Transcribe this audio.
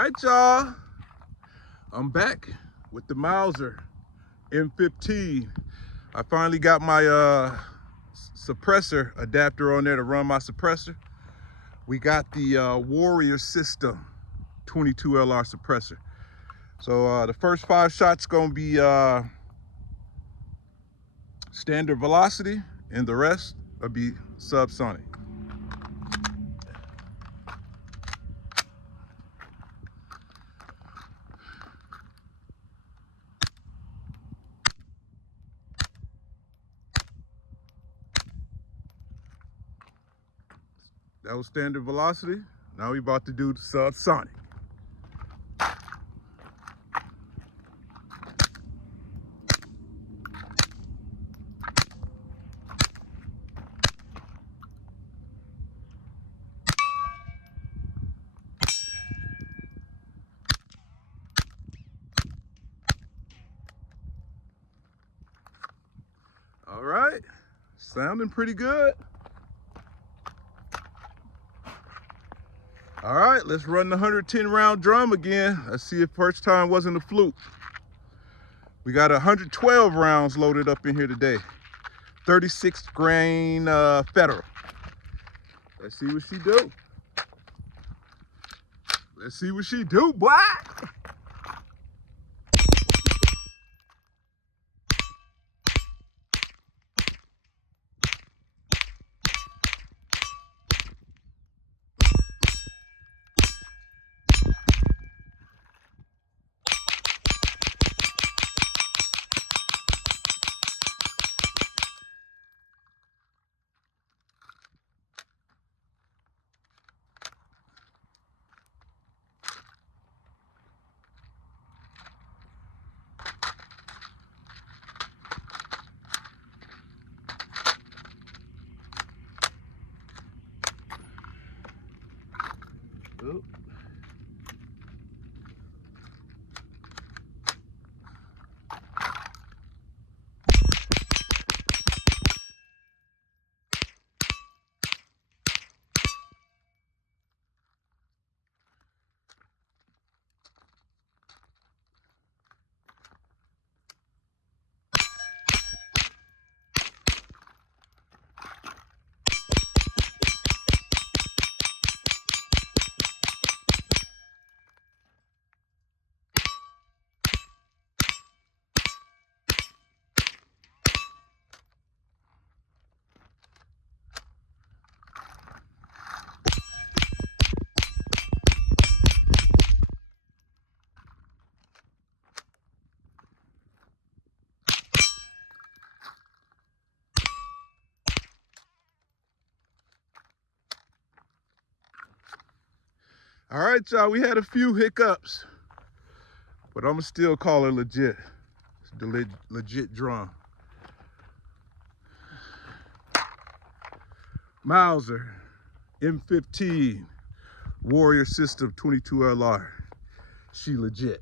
All right, y'all. I'm back with the Mauser M-15. I finally got my suppressor adapter on there to run my suppressor. We got the Warrior System 22 LR suppressor. So the first 5 shots gonna be standard velocity, and the rest will be subsonic. That was standard velocity. Now we about to do the subsonic. All right, sounding pretty good. All right, let's run the 110 round drum again. Let's see if first time wasn't a fluke. We got 112 rounds loaded up in here today. 36 grain federal. Let's see what she do. Let's see what she do, boy. Oh. All right, y'all, we had a few hiccups, but I'm gonna still call it legit. It's the legit drum. Mauser M-15 Warrior System 22 LR. She legit.